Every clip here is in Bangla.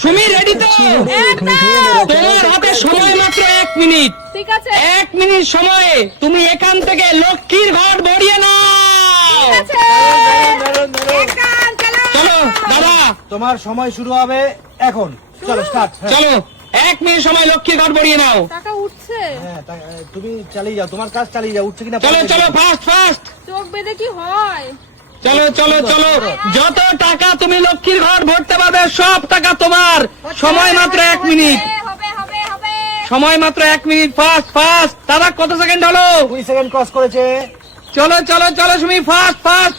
সুমি রেডি তো? তোমার হাতে সময় মাত্র 1 মিনিট। ঠিক আছে 1 মিনিট সময়ে তুমি এখান থেকে লক্ষ্মীর ঘট ভরিয়ে নাও। ঠিক আছে চলো দাদা, তোমার সময় শুরু হবে এখন। চলো স্টার্ট। চলো 1 মিনিট সময় লক্ষ্মীর ঘট ভরিয়ে নাও। টাকা উঠছে তুমি চালিয়ে যাও, তোমার কাজ চালিয়ে যাও। উঠছে কিনা চলো চলো ফাস্ট ফাস্ট। চোখ বেঁধে কি হয়? চলো চলো চলো, যত টাকা তুমি লক্ষ্মীর ঘট ভরতে পারবে সব টাকা তোমার। সময় মাত্র 1 মিনিট, হবে হবে হবে সময় মাত্র 1 মিনিট। Fast fast. দাদা কত সেকেন্ড হলো? 2 সেকেন্ড ক্রস করেছে। চলো চলো চলো সুমি, ফাস্ট ফাস্ট।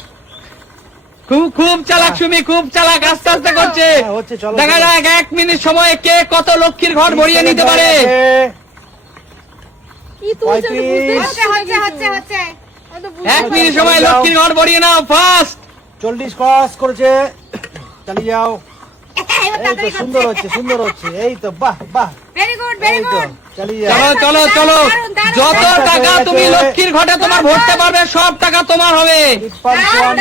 খুব চালাক সুমি, খুব চালাক। আস্তে আস্তে করছে। হ্যাঁ, হচ্ছে, চলো, দেখা চলো। যাক 1 মিনিট সময়ে কে কত লক্ষ্মীর ঘট ভরিয়ে নিতে পারে। কি তুলছে আমি বুঝতে 35 পারছি না কিছু। আমি তো বুঝতে 1 মিনিট পারছি সময় না। লক্ষ্মীর ঘট ভরিয়ে নাও। ফাস্ট। 40 ক্রস করেছে। চালিয়ে যাও। এই তো সুন্দর হচ্ছে, সুন্দর হচ্ছে। এই তো বাহ বাহ। ভেরি গুড এই তো চালিয়ে যাও। চলো চলো চলো, যত টাকা তুমি লক্ষ্মীর ঘটে তোমার ভরতে পারবে সব টাকা তোমার হবে। 53,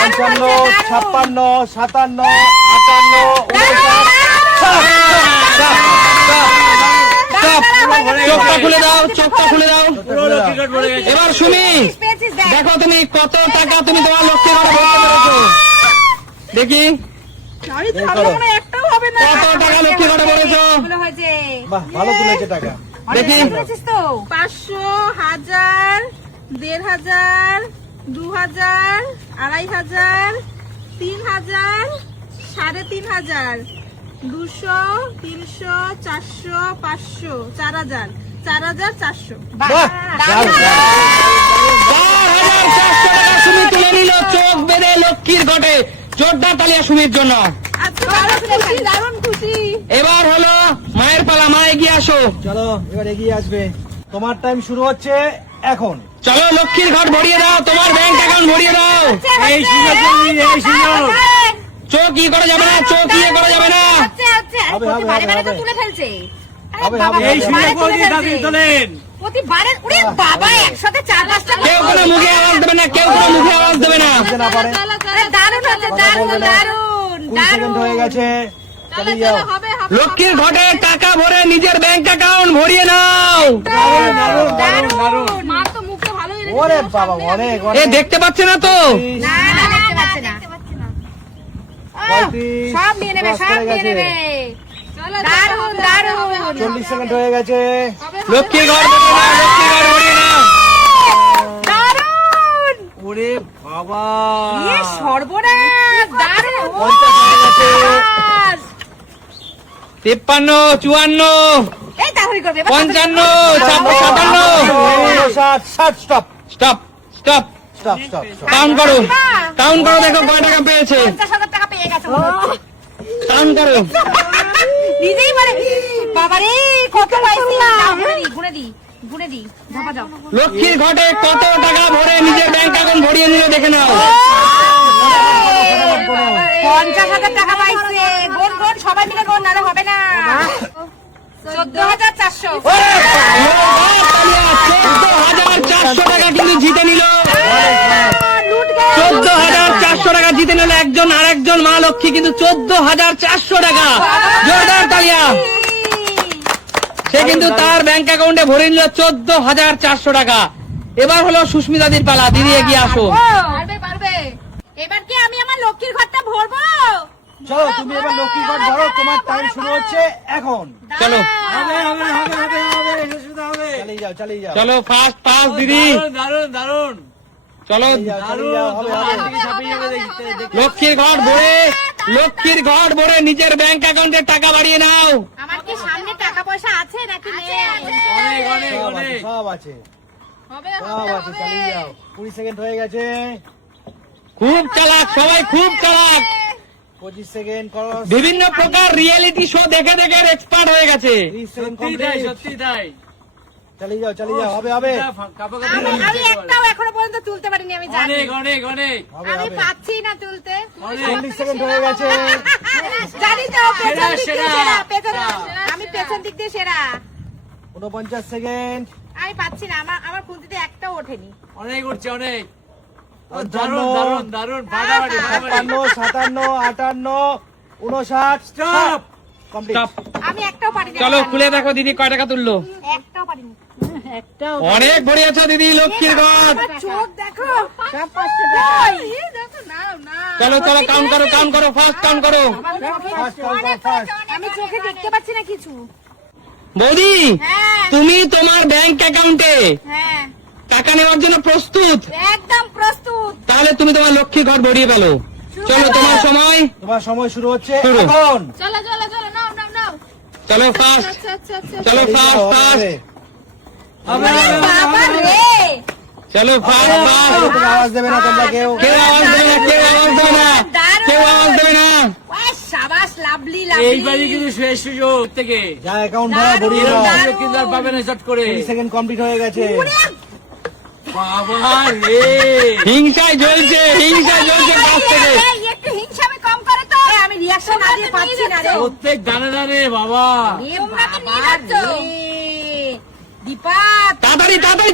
54, 55, 57, 58, 59। চোখটা খুলে দাও, চোখটা খুলে দাও। এবার সুমি দেখো তুমি কত টাকা তুমি তোমার লক্ষ্মীর ঘরে ভরতে পেরেছো। দেখি আমি তো ভাবলাম মনে হয় একটাও হবে না। কত টাকা লক্ষ্মীর ঘরে ভরেছো। বাহ, ভালো তুলেছে টাকা। দেখি 500, 1000, 1500, 2000, 2500, 3000, 3500, 200, 300, 400, 500, 4000, 4400। বাহ, দারুণ, দারুণ। 4400 টাকা সুমি তুলে নিল চোখ বেঁধে লক্ষ্মীর ঘটে। জোরদার তালিয়া সুমির জন্য। আচ্ছা দারুণ খুশি। এবার হলো মায়ের পালা, মা এগিয়ে আসো। চলো এবার এগিয়ে আসবে। তোমার টাইম শুরু হচ্ছে এখন। চলো লক্ষ্মীর ঘট ভরিয়ে দাও, তোমার ব্যাংক অ্যাকাউন্ট ভরিয়ে দাও। এই সুযোগ, এই সুযোগ। চোখ ই করা যাবে না, চোখ ইয়ে করা যাবে না। হবে, হবে, হবে, হবে। তুলে ফেলছে। হবে, হবে, এই হবে। প্রতিবারে ওরে বাবা একসাথে 4-5টা কেউ কোনো মুখে আওয়াজ দেবে না, কেউ কোনো মুখে আওয়াজ দেবে না। বুঝতে না পারে। দারুণ হচ্ছে দারুণ 20 সেকেন্ড হয়ে গেছে। চালিয়ে যাও। লক্ষ্মীর ঘটে টাকা ভরে নিজের ব্যাংক অ্যাকাউন্ট ভরিয়ে নাও। দারুণ, দারুণ, দারুণ, দারুণ। মা তো মুখটা ভালোই ওরে বাবা, অনেক এ অনেক। দেখতে পাচ্ছে না তো? 30, না দেখতে পাচ্ছি না 35, সব নিয়ে নেবে cross সব করে নিয়ে গেছে। নেবে দারুণ দারুণ 40 সেকেন্ড হয়ে গেছে। লক্ষ্মীর ঘর ভরিয়ে নাও, লক্ষ্মীর ঘর ভরিয়ে নাও। দারুণ ওরে বাবা, ইয়ে সর্বনাশ দারুণ 50 হয়ে গেছে। 53, 54, এই তাহলে করবে 55, 57। 60, 60, stop stop stop, stop stop stop. Count করো, কাউন্ট করো, দেখো কয় টাকা পেয়েছে। 50,000 টাকা পেয়ে গেছে কাউন্ট করো। নিজেই বলে বাবারে কত পাইছি গুনে দি ধাপা যাও লক্ষ্মীর ঘটে কত টাকা ভরে নিজের ব্যাংক অ্যাকাউন্ট ভরিয়ে নিয়ে দেখে নাও। 50,000 টাকা পাইছে গোন গোন সবাই মিলে গোন নালে হবে না 14,400 14,400 টাকা কিন্তু জিতে নিল। লুট গেল 14,400 টাকা জিতে নিল একজন, আর একজন মা লক্ষ্মী কিন্তু 14,400 টাকা। জোরদার তালিয়া। সে কিন্তু তার ব্যাংক অ্যাকাউন্টে ভরে নিল 14,400 টাকা। এবার হলো সুস্মিতাদির পালা, দিদি এগিয়ে আসো। পারবে পারবে এবার কি আমি আমার লক্ষ্মীর ঘরটা ভরবো চলো তুমি এবার লক্ষ্মী ঘর ধরো। তোমার টাইম শুরু হচ্ছে এখন। চলো চালিয়ে যাও, চালিয়ে যাও। চলো ফাস্ট ফাস্ট দিদি, দারুন চলো। চালিয়ে যাও, চালিয়ে যাও। হবে, হবে। লক্ষ্মীর ঘট ভরে, লক্ষ্মীর ঘট ভরে নিজের ব্যাংক অ্যাকাউন্টে টাকা বাড়িয়ে নাও। আমার কি সামনে টাকা পয়সা আছে নাকি নেই অনেক অনেক সব আছে, অনেক সব আছে, হবে সব আছে। চালিয়ে যাও। 20 সেকেন্ড হয়ে গেছে। খুব চালাক, সবাই খুব চালাক। 25 সেকেন্ড করো। বিভিন্ন প্রকার রিয়েলিটি শো দেখে দেখে এক্সপার্ট হয়ে গেছে। 30 সেকেন্ড সত্যি তাই কমপ্লিট। সত্যি তাই চালিয়ে যাও, চালিয়ে যাও। হবে, হবে। আমি একটাও এখনো পর্যন্ত তুলতে পারিনি আমি জানি অনেক অনেক অনেক হবে, আমি হবে। পাচ্ছি না তুলতে 40 সেকেন্ড হয়ে গেছে। জানি তো পেছন দিক দিয়ে সেরা, সেরা পেছন সেরা। আমি পেছন দিক দিয়ে সেরা 49 সেকেন্ড। আমি পাচ্ছি না আমার খুঁজিতে একটাও ওঠেনি অনেক উঠছে অনেক। 55, দারুন দারুন দারুন ফাটাফাটি ফাটাফাটি 56, 57, 58, 59, স্টপ কমপ্লিট। স্টপ। আমি একটাও পারি না। চলো খুলে দেখো দিদি কয় টাকা তুললো। একটাও পারিনি। অনেক ভরিয়েছ দিদি লক্ষ্মীর ঘর। আমার চোখ দেখো। সব 500 টাকা। এই দেখো, নাও, নাও। চলো চলো কাউন্ট করো ফার্স্ট কাউন্ট করো। ফার্স্ট আমি চোখে দেখতে পাচ্ছি না কিছু। বৌদি হ্যাঁ, তুমি তোমার ব্যাংক অ্যাকাউন্টে হ্যাঁ, টাকা নেওয়ার জন্য প্রস্তুত? একদম প্রস্তুত। তাহলে তুমি তোমার লক্ষ্মী ঘর ভরিয়ে ফেলো। চলো তোমার সময় তোমার সময় শুরু হচ্ছে শুরু। এখন। চলো, চলো, চলো, নাও, নাও, নাও। চলো ফার্স্ট, আচ্ছা, আচ্ছা, আচ্ছা। চলো ফার্স্ট, হবে, হবে, হবে, বাবা হবে। রে। চলো ফার্স্ট। তুমি আওয়াজ দেবে না তোমরা কেউ। কেউ আওয়াজ দেবে না, কেউ আওয়াজ দেবে না, কেউ আওয়াজ দেবে না। ওই শাবাশ, লাভলি, এইবারই কিন্তু শেষ সুযোগ থেকে যা অ্যাকাউন্ট ভরা ভরিয়ে দাও। দারুণ। সুযোগ কিন্তু আর পাবে না চট করে। 20 সেকেন্ড কমপ্লিট হয়ে গেছে। বাবা রে, হিংসায় জ্বলছে কাছ থেকে। একটু হিংসা আমি কম করে তো। আমি রিঅ্যাকশন না দিয়ে পাচ্ছি না রে। প্রত্যেক দানে দানে বাবা। তোমরা তো নিয়ে যাচ্ছ। দীপা, তাড়াতাড়ি 40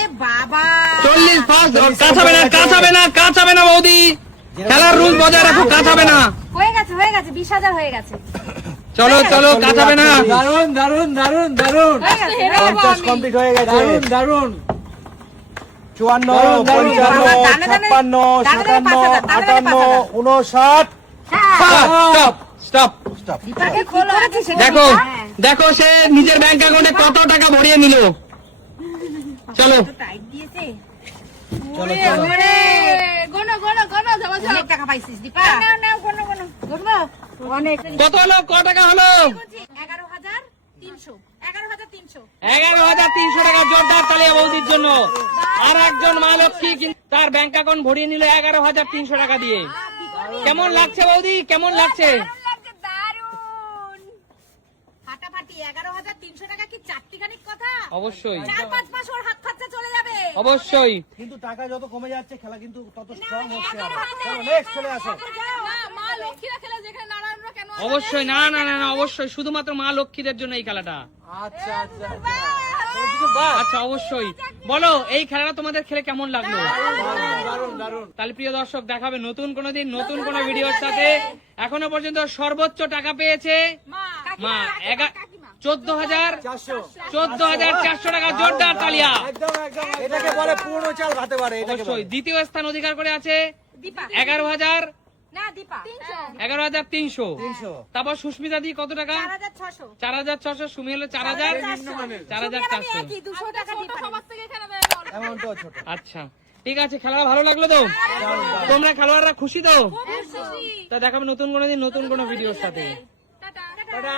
এ বাবা। 40 ফার্স্ট। কাঁচাবে না বৌদি। খেলার রুল বজায় রাখো, কাঁচাবে না। হয়ে গেছে, 20,000 হয়ে গেছে। চলো কাঁচাবে না। দারুন দারুন দারুন দারুন হয়ে গেছে, হেরে যাবো 50 আমি। কমপ্লিট হয়ে গেছে। দারুন দারুন। 54, দারুণ, 55, দানে দানে, 56, দানে দানে 57, 5,000, দানে দানে 58, 59। হ্যাঁ। স্টপ। স্টপ। দীপাকে খোলো আছে সেটা। দেখো হ্যাঁ। দেখো সে নিজের ব্যাংক অ্যাকাউন্টে কত টাকা ভরিয়ে নিল। চলো তো টাইট দিয়েছে। চলো, ওরে, চলো। ওরে। অনেক টাকা পাইছিস দীপা। গুনবো? অনেক। কত হলো, ক টাকা হলো? 11,300 11,300 11,300 টাকা। জোরদার তালিয়া বৌদির জন্য। আর একজন মা লক্ষ্মী কিন্তু তার ব্যাংক অ্যাকাউন্ট ভরিয়ে নিল 11,300 টাকা দিয়ে। কেমন লাগছে বৌদি, কেমন লাগছে? দারুণ লাগছে, দারুণ। ফাটাফাটি 11,300 টাকা কি চারটিখানিক কথা? অবশ্যই 4-5 মাস ওর হাত খরচা চলে যাবে। অবশ্যই। কিন্তু টাকা যত কমে যাচ্ছে খেলা কিন্তু তত স্ট্রং হচ্ছে। 11,000 চলো নেক্সট চলে আসো। মা লক্ষ্মীরা খেলে যেখানে নারায়ণরা কেন আসে? অবশ্যই না অবশ্যই শুধুমাত্র মা লক্ষ্মীদের জন্য এই খেলাটা। আচ্ছা আচ্ছা আচ্ছা অবশ্যই বলো এই খেলাটা তোমাদের খেলে কেমন লাগলো? দারুন দারুন। তাহলে প্রিয় দর্শক দেখাবে নতুন কোনো দিন নতুন কোনো ভিডিওর সাথে। এখনো পর্যন্ত সর্বোচ্চ টাকা পেয়েছে মা 14,400 টাকা। জোরদার তালিয়া। এটাকে বলে পূর্ণ চাল ভাতে পারে। এটাকে অবশ্যই বলে। দ্বিতীয় স্থান অধিকার করে আছে দীপা 11,000 না দীপা 11,300। 300। তারপর সুস্মিতা দি কত টাকা? 4,600 4,600। সুমি হলো 4,400। কি 200 টাকা দীপা এমনটাও ছোট। আচ্ছা ঠিক আছে, খেলা ভালো লাগলো তো? তোমরা খেলোয়াড়রা খুশি তো? তা দেখাবে নতুন কোনো দিন নতুন কোনো ভিডিওর সাথে। Tata tata.